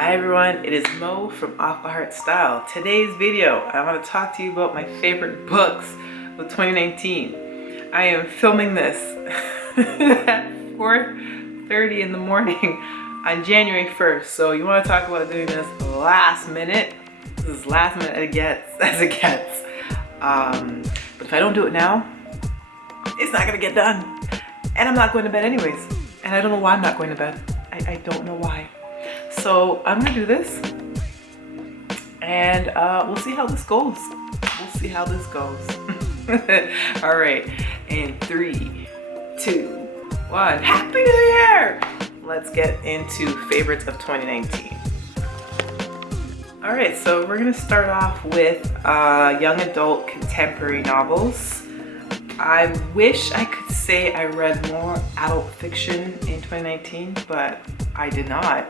Hi everyone, it is Mo from Off by Heart Style. Today's video, I want to talk to you about my favorite books of 2019. I am filming this at 4:30 in the morning on January 1st. So you want to talk about doing this last minute? This is last minute as it gets. But if I don't do it now, it's not gonna get done. And I'm not going to bed anyways. And I don't know why I'm not going to bed. I don't know why. So I'm gonna do this and we'll see how this goes. All right, in 3, 2, 1, Happy New Year! Let's get into favorites of 2019. All right, so we're gonna start off with young adult contemporary novels. I wish I could say I read more adult fiction in 2019, but I did not.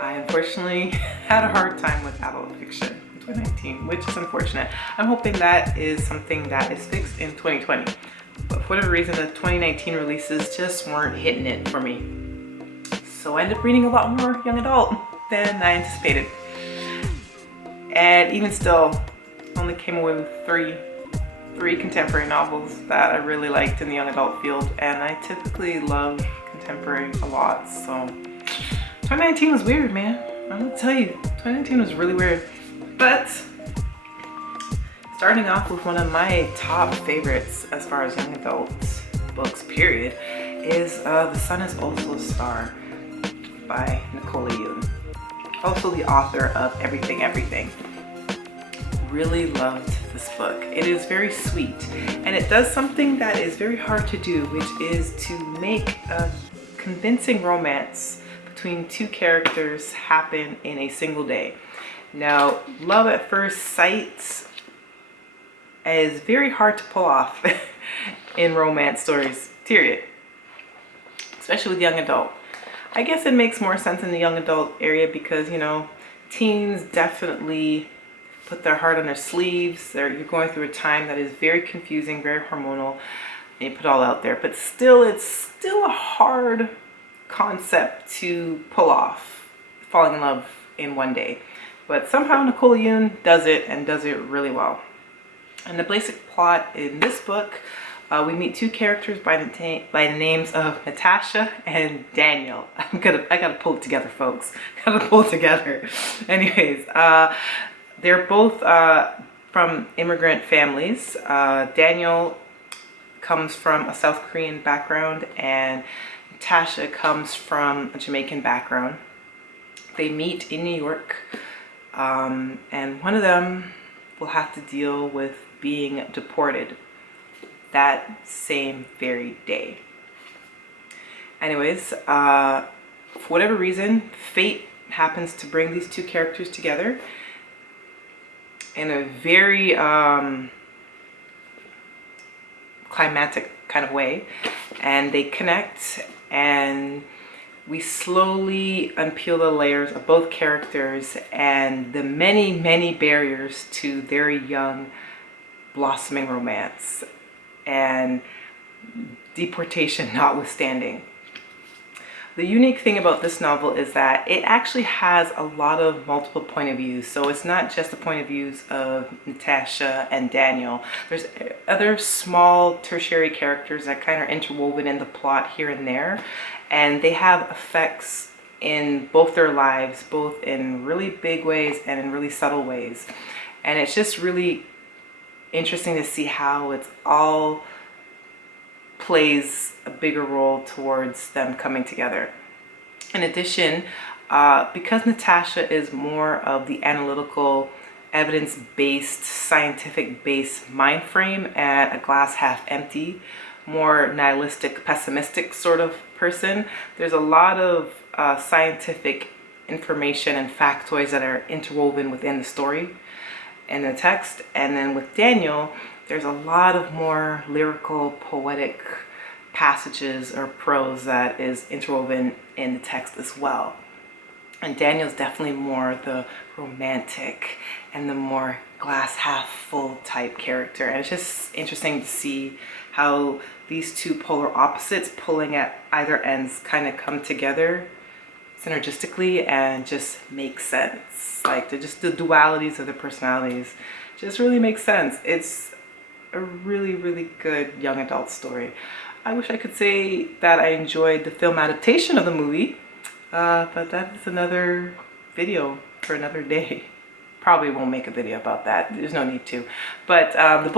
I unfortunately had a hard time with adult fiction in 2019, which is unfortunate. I'm hoping that is something that is fixed in 2020. But for whatever reason, the 2019 releases just weren't hitting it for me. So I ended up reading a lot more young adult than I anticipated. And even still, only came away with three contemporary novels that I really liked in the young adult field. And I typically love contemporary a lot, so 2019 was weird, man. I'm gonna tell you, 2019 was really weird. But starting off with one of my top favorites as far as young adult books, period, is The Sun Is Also a Star by Nicola Yoon. Also the author of Everything Everything. Really loved this book. It is very sweet and it does something that is very hard to do, which is to make a convincing romance between two characters happen in a single day. Now, love at first sight is very hard to pull off in romance stories, period. Especially with young adult. I guess it makes more sense in the young adult area because, you know, teens definitely put their heart on their sleeves. You're going through a time that is very confusing, very hormonal, and you put it all out there. But still, it's still a hard concept to pull off, falling in love in one day. But somehow Nicola Yoon does it and does it really well. And the basic plot in this book, we meet two characters by the names of Natasha and Daniel. I gotta pull it together, folks. Gotta pull it together. Anyways, they're both from immigrant families. Daniel comes from a South Korean background and Natasha comes from a Jamaican background. They meet in New York, and one of them will have to deal with being deported that same very day. Anyways, for whatever reason, fate happens to bring these two characters together in a very climactic kind of way, and they connect, and we slowly unpeel the layers of both characters and the many barriers to their young blossoming romance, and deportation notwithstanding. The unique thing about this novel is that it actually has a lot of multiple point of views. So it's not just the point of views of Natasha and Daniel. There's other small tertiary characters that kind of are interwoven in the plot here and there. And they have effects in both their lives, both in really big ways and in really subtle ways. And it's just really interesting to see how it's all plays a bigger role towards them coming together. In addition, because Natasha is more of the analytical, evidence-based, scientific-based mind frame and a glass half empty, more nihilistic, pessimistic sort of person, there's a lot of scientific information and factoids that are interwoven within the story and the text. And then with Daniel, there's a lot of more lyrical, poetic passages or prose that is interwoven in the text as well. And Daniel's definitely more the romantic and the more glass half full type character. And it's just interesting to see how these two polar opposites pulling at either ends kind of come together synergistically and just make sense. Like just the dualities of the personalities just really make sense. It's a really, really good young adult story. I wish I could say that I enjoyed the film adaptation of the movie, but that's another video for another day. Probably won't make a video about that. There's no need to. But the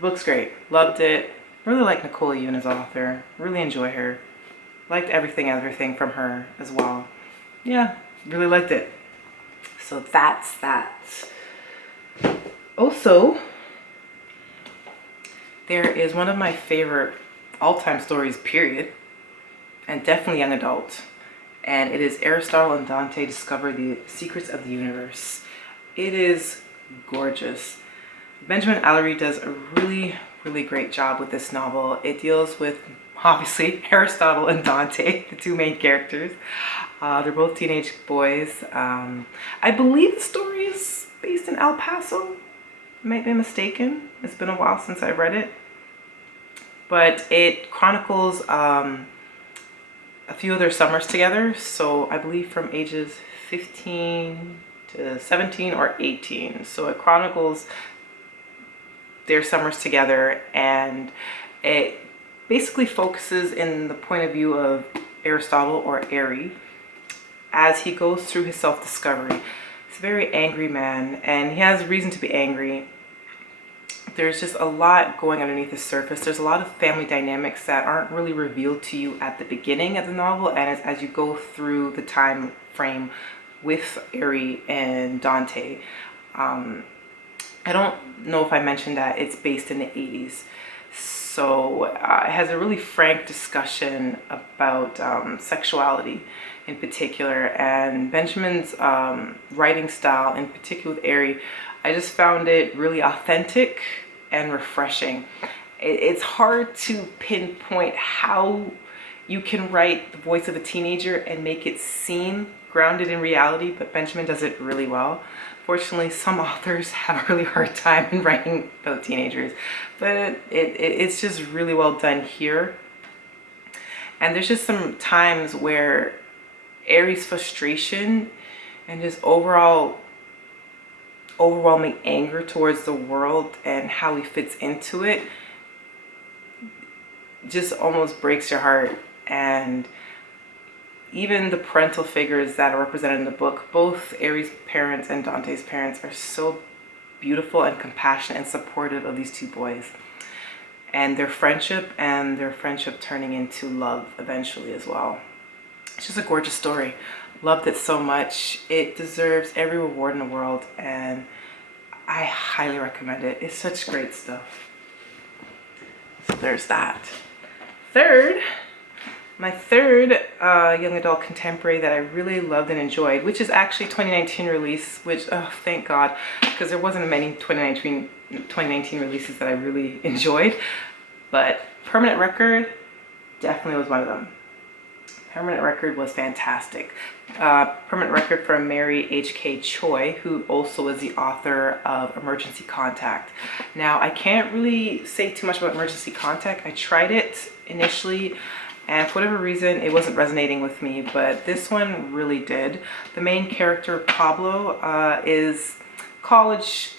book's great. Loved it. Really like Nicola Yoon as author. Really enjoy her. Liked everything from her as well. Yeah, really liked it. So that's that. Also, there is one of my favorite all-time stories, period, and definitely young adult. And it is Aristotle and Dante Discover the Secrets of the Universe. It is gorgeous. Benjamin Allery does a really, really great job with this novel. It deals with, obviously, Aristotle and Dante, the two main characters. They're both teenage boys. I believe the story is based in El Paso. I might be mistaken. It's been a while since I read it. But it chronicles a few of their summers together. So I believe from ages 15 to 17 or 18. So it chronicles their summers together, and it basically focuses in the point of view of Aristotle, or Airy, as he goes through his self-discovery. He's a very angry man, and he has reason to be angry. There's just a lot going underneath the surface. There's a lot of family dynamics that aren't really revealed to you at the beginning of the novel, and as you go through the time frame with Airy and Dante. I don't know if I mentioned that it's based in the 80s. So it has a really frank discussion about sexuality in particular, and Benjamin's writing style, in particular with Airy, I just found it really authentic and refreshing. It's hard to pinpoint how you can write the voice of a teenager and make it seem grounded in reality, but Benjamin does it really well. Fortunately, some authors have a really hard time in writing about teenagers, but it's just really well done here. And there's just some times where Airy's frustration and just overall overwhelming anger towards the world and how he fits into it just almost breaks your heart. And even the parental figures that are represented in the book, both Airy's parents and Dante's parents, are so beautiful and compassionate and supportive of these two boys and their friendship turning into love eventually as well. It's just a gorgeous story. Loved it so much. It deserves every reward in the world, and I highly recommend it. It's such great stuff. So there's that. My third young adult contemporary that I really loved and enjoyed, which is actually 2019 release, which, oh, thank God, because there wasn't many 2019 releases that I really enjoyed, but Permanent Record definitely was one of them. Permanent Record was fantastic. Permanent Record from Mary H.K. Choi, who also is the author of Emergency Contact. Now, I can't really say too much about Emergency Contact. I tried it initially, and for whatever reason, it wasn't resonating with me, but this one really did. The main character, Pablo, is college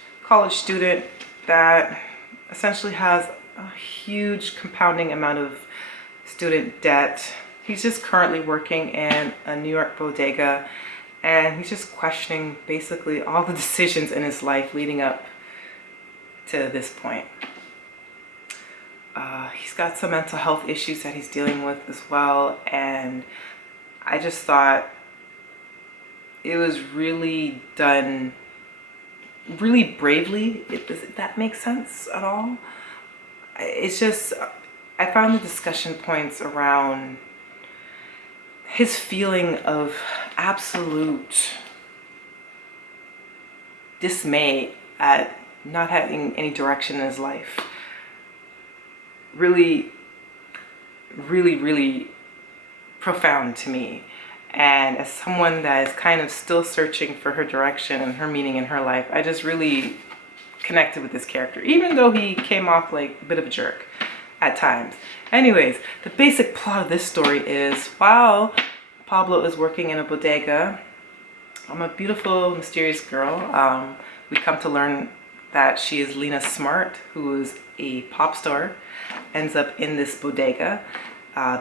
student that essentially has a huge compounding amount of student debt. He's just currently working in a New York bodega, and he's just questioning basically all the decisions in his life leading up to this point. He's got some mental health issues that he's dealing with as well, and I just thought it was really done really bravely. Does that make sense at all? It's just, I found the discussion points around his feeling of absolute dismay at not having any direction in his life really profound to me. And as someone that is kind of still searching for her direction and her meaning in her life, I just really connected with this character, even though he came off like a bit of a jerk at times. Anyways, the basic plot of this story is, while Pablo is working in a bodega. I'm a beautiful, mysterious girl. We come to learn that she is Lena Smart, who is a pop star, ends up in this bodega.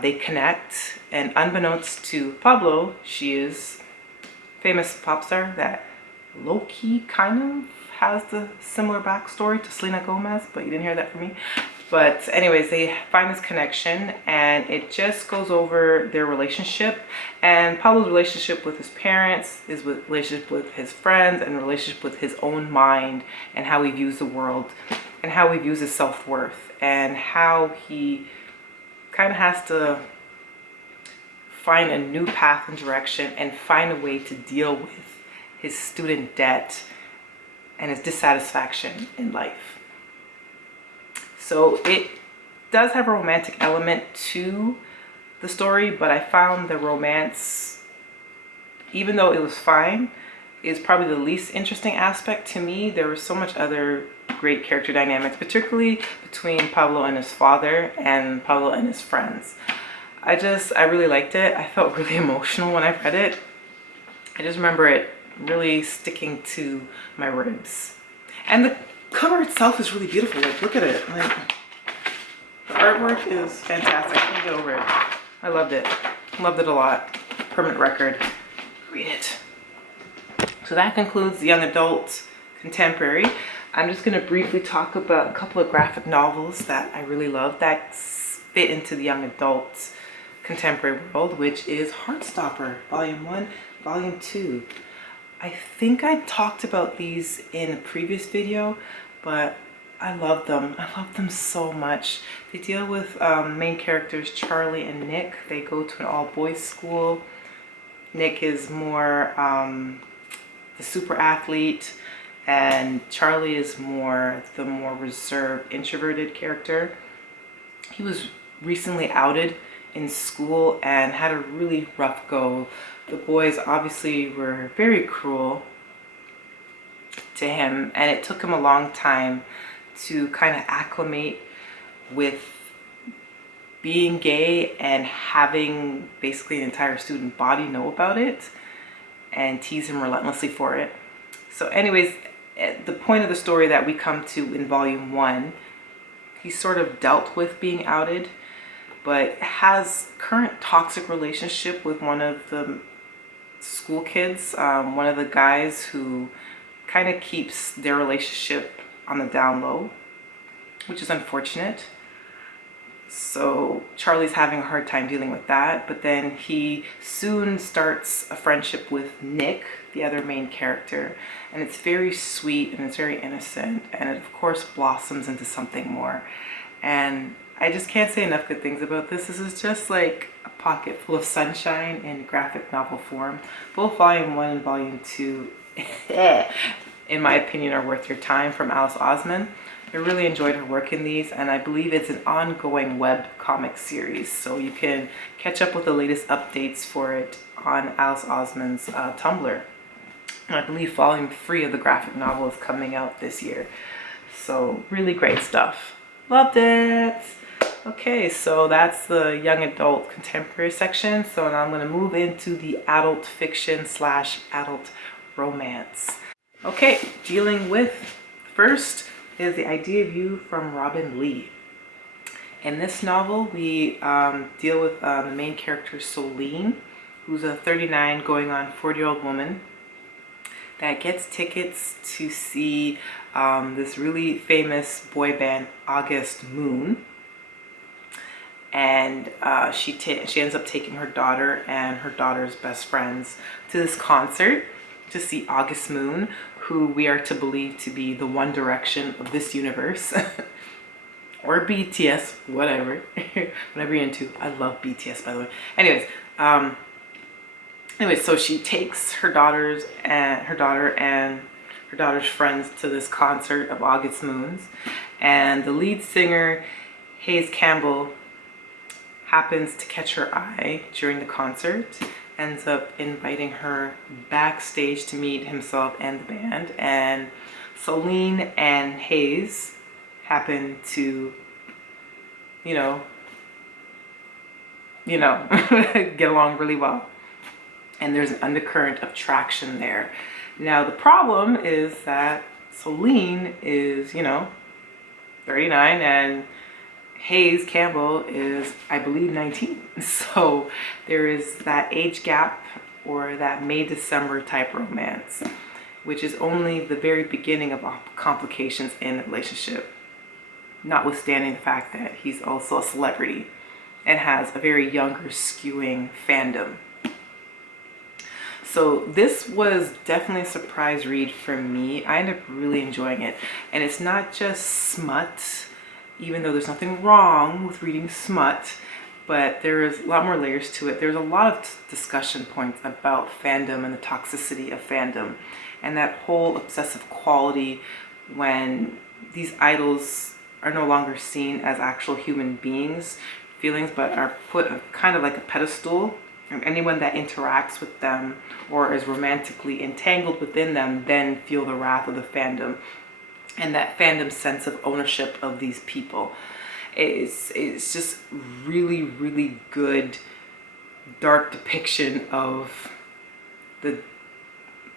They connect, and unbeknownst to Pablo, she is a famous pop star that low-key kind of has the similar backstory to Selena Gomez, but you didn't hear that from me. But anyways, they find this connection, and it just goes over their relationship, and Pablo's relationship with his parents, his relationship with his friends, and relationship with his own mind, and how he views the world, and how he views his self-worth, and how he kind of has to find a new path and direction and find a way to deal with his student debt and his dissatisfaction in life. So it does have a romantic element to the story, but I found the romance, even though it was fine, is probably the least interesting aspect to me. There was so much other great character dynamics, particularly between Pablo and his father and Pablo and his friends. I really liked it. I felt really emotional when I read it. I just remember it really sticking to my ribs. And the cover itself is really beautiful. Like, look at it. Like, the artwork is fantastic. I can't get over it. I loved it. Loved it a lot. Permanent record. Read it. So that concludes the young adult contemporary. I'm just going to briefly talk about a couple of graphic novels that I really love that fit into the young adult contemporary world, which is Heartstopper, Volume 1, Volume 2. I think I talked about these in a previous video, but I love them. I love them so much. They deal with main characters Charlie and Nick. They go to an all-boys school. Nick is more the super athlete, and Charlie is the more reserved, introverted character. He was recently outed in school and had a really rough go. The boys obviously were very cruel to him, and it took him a long time to kind of acclimate with being gay and having basically an entire student body know about it and tease him relentlessly for it. So anyways, at the point of the story that we come to in Volume 1, he sort of dealt with being outed, but has current toxic relationship with one of the school kids, one of the guys who kind of keeps their relationship on the down low, which is unfortunate. So Charlie's having a hard time dealing with that, but then he soon starts a friendship with Nick, the other main character, and it's very sweet and it's very innocent, and it of course blossoms into something more. And I just can't say enough good things about this. This is just like a pocket full of sunshine in graphic novel form. Both Volume 1 and Volume 2, in my opinion, are worth your time, from Alice Oseman. I really enjoyed her work in these, and I believe it's an ongoing web comic series, so you can catch up with the latest updates for it on Alice Oseman's Tumblr. And I believe Volume 3 of the graphic novel is coming out this year. So really great stuff. Loved it! Okay, so that's the young adult contemporary section. So now I'm going to move into the adult fiction / adult romance. Okay, dealing with first is The Idea of You from Robin Lee. In this novel, we deal with the main character Solene, who's a 39 going on 40-year-old woman that gets tickets to see this really famous boy band, August Moon. And she ends up taking her daughter and her daughter's best friends to this concert to see August Moon, who we are to believe to be the One Direction of this universe. Or BTS, whatever. Whatever you're into. I love BTS, by the way. Anyways, so she takes her daughter and her daughter's friends to this concert of August Moon's, and the lead singer, Hayes Campbell, happens to catch her eye during the concert, ends up inviting her backstage to meet himself and the band, and Solene and Hayes happen to, get along really well. and there's an undercurrent of traction there. Now the problem is that Solene is, 39, and Hayes Campbell is, I believe, 19. So there is that age gap, or that May-December type romance, which is only the very beginning of complications in the relationship, notwithstanding the fact that he's also a celebrity and has a very younger skewing fandom. So this was definitely a surprise read for me. I ended up really enjoying it. And it's not just smut, even though there's nothing wrong with reading smut, but there is a lot more layers to it. There's a lot of discussion points about fandom and the toxicity of fandom, and that whole obsessive quality when these idols are no longer seen as actual human beings, feelings, but are put kind of like a pedestal. And anyone that interacts with them or is romantically entangled within them then feel the wrath of the fandom, and that fandom sense of ownership of these people. It's just really, really good dark depiction of the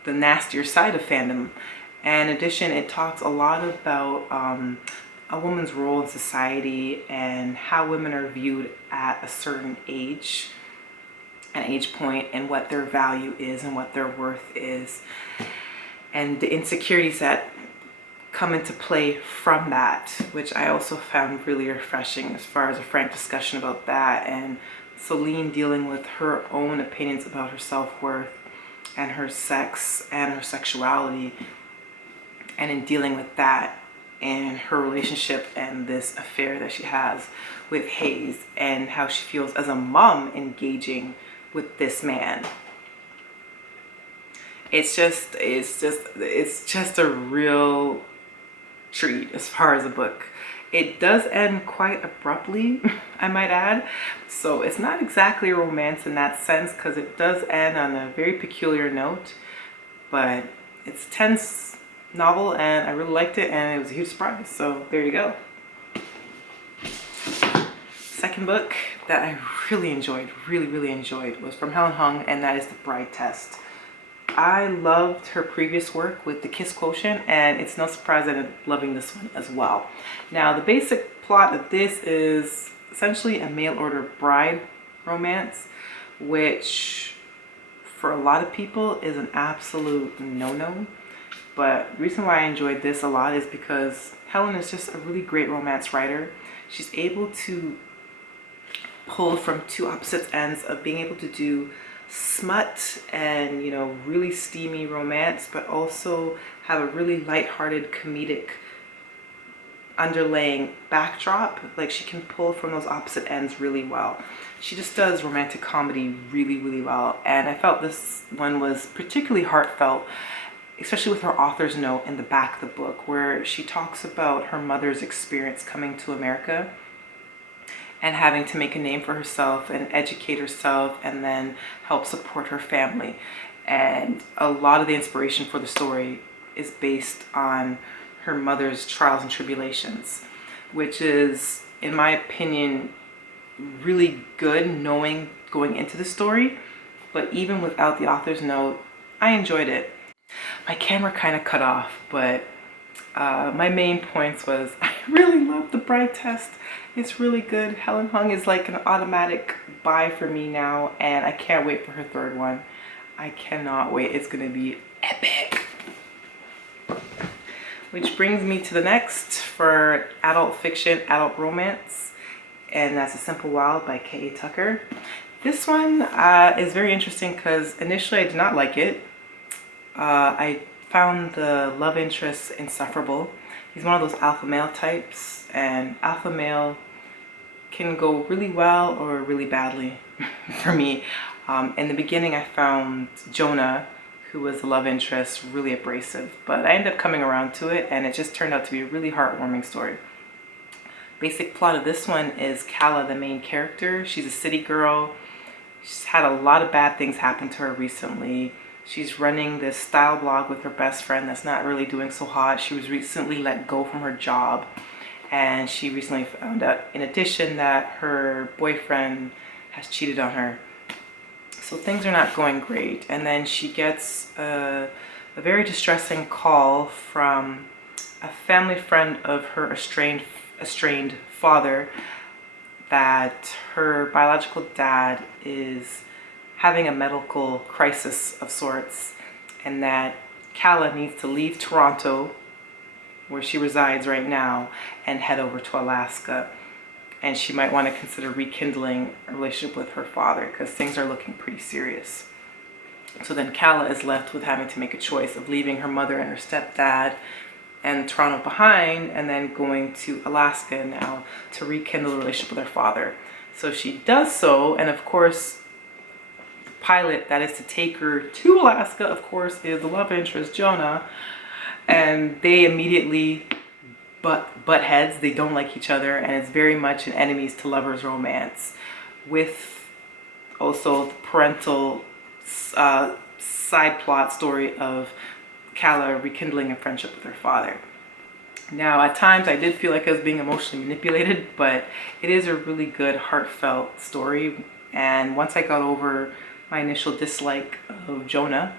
nastier side of fandom. And in addition, it talks a lot about a woman's role in society and how women are viewed at a certain age, an age point, and what their value is and what their worth is, and the insecurities that come into play from that, which I also found really refreshing, as far as a frank discussion about that, and Solene dealing with her own opinions about her self-worth and her sex and her sexuality, and in dealing with that in her relationship and this affair that she has with Hayes, and how she feels as a mom engaging with this man. It's just a real treat as far as a book. It does end quite abruptly, I might add. So it's not exactly a romance in that sense, because it does end on a very peculiar note, but it's a tense novel and I really liked it, and it was a huge surprise. So there you go. Second book that I really enjoyed was from Helen Hong, and that is The Bride Test. I loved her previous work with The Kiss Quotient, and it's no surprise that I'm loving this one as well. Now, the basic plot of this is essentially a mail order bride romance, which for a lot of people is an absolute no-no. But the reason why I enjoyed this a lot is because Helen is just a really great romance writer. She's able to pull from two opposite ends of being able to do smut and, really steamy romance, but also have a really lighthearted comedic underlaying backdrop. Like, she can pull from those opposite ends really well. She just does romantic comedy really, really well. And I felt this one was particularly heartfelt, especially with her author's note in the back of the book, where she talks about her mother's experience coming to America and having to make a name for herself and educate herself and then help support her family. And a lot of the inspiration for the story is based on her mother's trials and tribulations, which is, in my opinion, really good knowing going into the story. But even without the author's note, I enjoyed it. My camera kind of cut off, but my main points was I really love The Bride Test. It's really good. Helen Hong is like an automatic buy for me now, and I can't wait for her third one. I cannot wait. It's gonna be epic. Which brings me to the next for adult fiction, adult romance, and that's A Simple Wild by K.A. Tucker. This one is very interesting because initially I did not like it. I found the love interest insufferable. He's one of those alpha male types, and alpha male can go really well or really badly for me. In the beginning, I found Jonah, who was the love interest, really abrasive, but I ended up coming around to it, and it just turned out to be a really heartwarming story. Basic plot of this one is Kala, the main character. She's a city girl. She's had a lot of bad things happen to her recently. She's running this style blog with her best friend that's not really doing so hot. She was recently let go from her job, and she recently found out, in addition, that her boyfriend has cheated on her. So things are not going great. And then she gets a very distressing call from a family friend of her estranged father that her biological dad is having a medical crisis of sorts, and that Calla needs to leave Toronto, where she resides right now, and head over to Alaska. And she might want to consider rekindling a relationship with her father because things are looking pretty serious. So then Calla is left with having to make a choice of leaving her mother and her stepdad and Toronto behind, and then going to Alaska now to rekindle the relationship with her father. So she does so, and of course, the pilot that is to take her to Alaska, of course, is the love interest, Jonah, and they immediately butt heads. They don't like each other, and it's very much an enemies to lovers romance, with also the parental side plot story of Calla rekindling a friendship with her father. Now, at times I did feel like I was being emotionally manipulated, but it is a really good, heartfelt story. And once I got over my initial dislike of Jonah,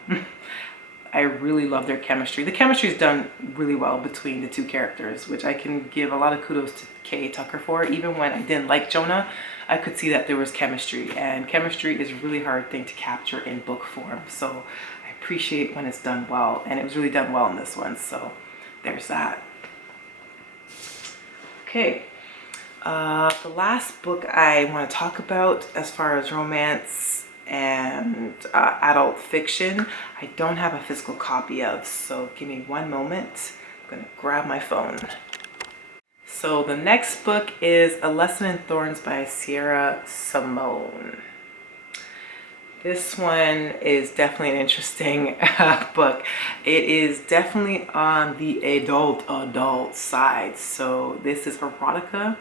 I really love their chemistry. The chemistry is done really well between the two characters, which I can give a lot of kudos to Kay Tucker for. Even when I didn't like Jonah, I could see that there was chemistry, and chemistry is a really hard thing to capture in book form. So I appreciate when it's done well, and it was really done well in this one. So there's that. Okay, the last book I want to talk about as far as romance and adult fiction, I don't have a physical copy of, so give me one moment. I'm gonna grab my phone. So the next book is A Lesson in Thorns by Sierra Simone. This one is definitely an interesting book. It is definitely on the adult side. So this is erotica.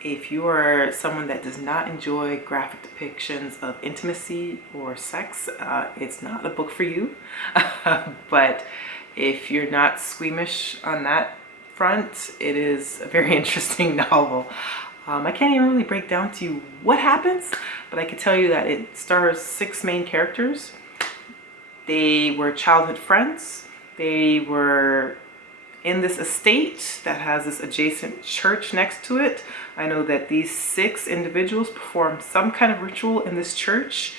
If you are someone that does not enjoy graphic depictions of intimacy or sex, it's not a book for you. But if you're not squeamish on that front, it is a very interesting novel. I can't even really break down to you what happens, but I can tell you that it stars 6 main characters. They were childhood friends. They were in this estate that has this adjacent church next to it. I know that these 6 individuals performed some kind of ritual in this church,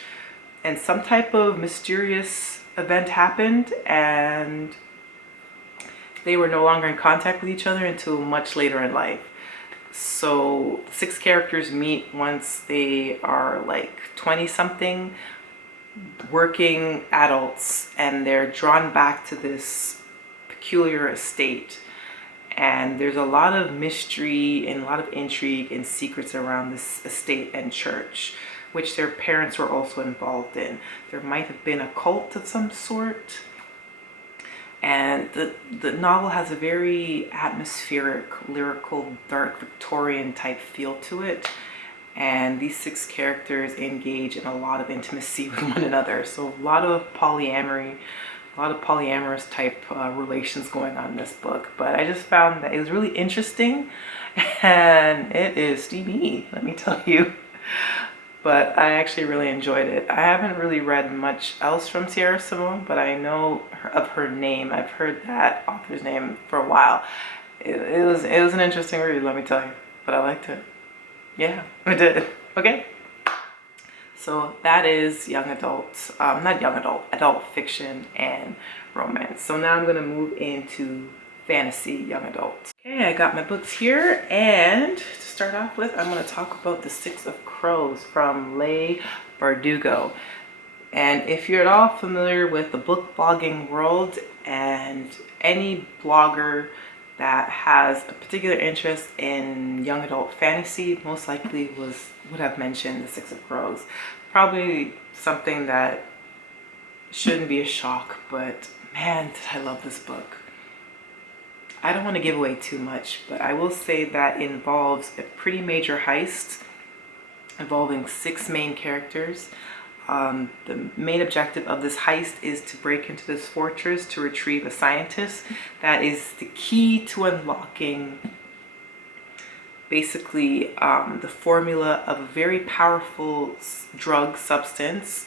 and some type of mysterious event happened, and they were no longer in contact with each other until much later in life. So 6 characters meet once they are like 20 something, working adults, and they're drawn back to this peculiar estate. And there's a lot of mystery and a lot of intrigue and secrets around this estate and church, which their parents were also involved in. There might have been a cult of some sort. And the novel has a very atmospheric, lyrical, dark Victorian type feel to it. And these 6 characters engage in a lot of intimacy with one another. So a lot of polyamory, a lot of polyamorous type relations going on in this book. But I just found that it was really interesting, and it is steamy, let me tell you. But I actually really enjoyed it. I haven't really read much else from Sierra Simone, but I know of her name. I've heard that author's name for a while. It was an interesting read, let me tell you. But I liked it. Yeah, I did. Okay. So that is young adult, not young adult, adult fiction and romance. So now I'm gonna move into fantasy young adult. Okay, I got my books here, and to start off with, I'm going to talk about The Six of Crows from Leigh Bardugo. And if you're at all familiar with the book blogging world, and any blogger that has a particular interest in young adult fantasy, most likely would have mentioned The Six of Crows. Probably something that shouldn't be a shock, but man, did I love this book. I don't want to give away too much, but I will say that it involves a pretty major heist involving 6 main characters. The main objective of this heist is to break into this fortress to retrieve a scientist that is the key to unlocking basically the formula of a very powerful drug substance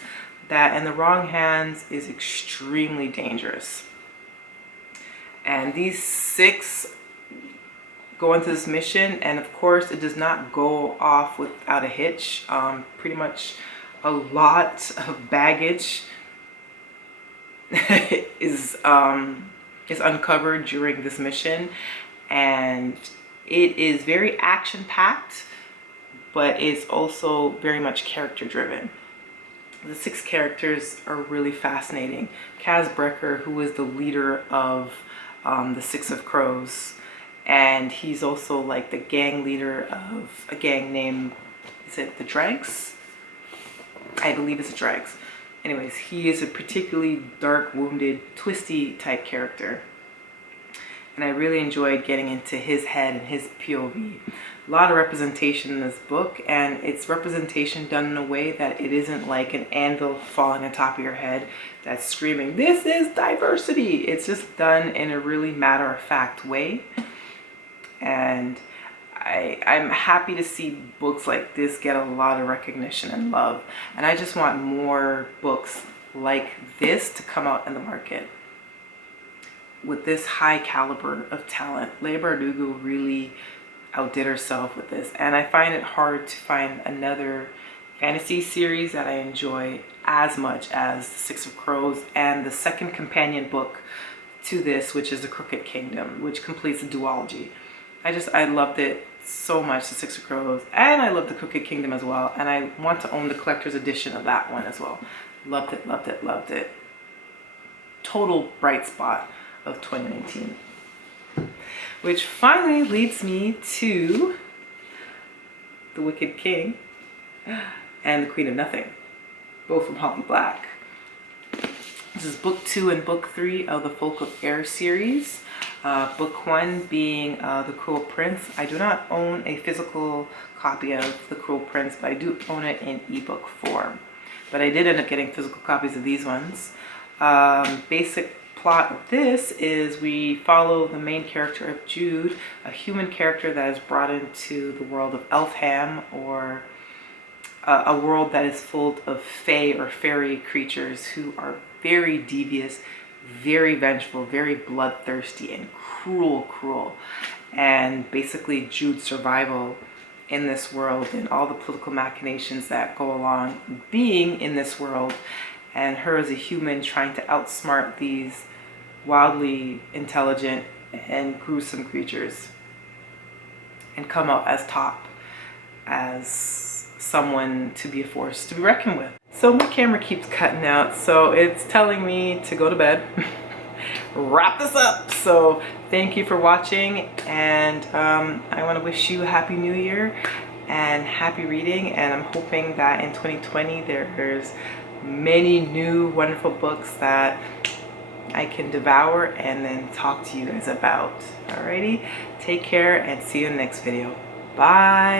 that in the wrong hands is extremely dangerous. And these 6 go into this mission, and of course it does not go off without a hitch. Pretty much a lot of baggage is uncovered during this mission, and it is very action-packed, but it's also very much character-driven. The 6 characters are really fascinating. Kaz Brekker, who is the leader of the Six of Crows, and he's also like the gang leader of a gang named, is it the Dregs? I believe it's the Dregs. Anyways, he is a particularly dark, wounded, twisty type character. And I really enjoyed getting into his head and his POV. A lot of representation in this book, and it's representation done in a way that it isn't like an anvil falling on top of your head that's screaming, "This is diversity!" It's just done in a really matter-of-fact way. And I'm happy to see books like this get a lot of recognition and love. And I just want more books like this to come out in the market with this high caliber of talent. Leigh Bardugo really outdid herself with this, and I find it hard to find another fantasy series that I enjoy as much as Six of Crows and the second companion book to this, which is The Crooked Kingdom, which completes the duology. I loved it so much, The Six of Crows, and I love The Crooked Kingdom as well, and I want to own the collector's edition of that one as well. Loved it, loved it, loved it. Total bright spot of 2019. Which finally leads me to The Wicked King and The Queen of Nothing, both from Holly Black. This is book 2 and book 3 of the Folk of Air series. Book 1 being The Cruel Prince. I do not own a physical copy of The Cruel Prince, but I do own it in ebook form. But I did end up getting physical copies of these ones. Basic plot of this is we follow the main character of Jude, a human character that is brought into the world of Elfham, or a world that is full of fae or fairy creatures who are very devious, very vengeful, very bloodthirsty, and cruel. And basically Jude's survival in this world and all the political machinations that go along being in this world, and her as a human trying to outsmart these wildly intelligent and gruesome creatures and come out as top, as someone to be a force to be reckoned with. So my camera keeps cutting out, so it's telling me to go to bed. Wrap this up. So thank you for watching, and I want to wish you a happy new year and happy reading, and I'm hoping that in 2020 there's many new wonderful books that I can devour and then talk to you guys about. Alrighty, take care and see you in the next video. Bye.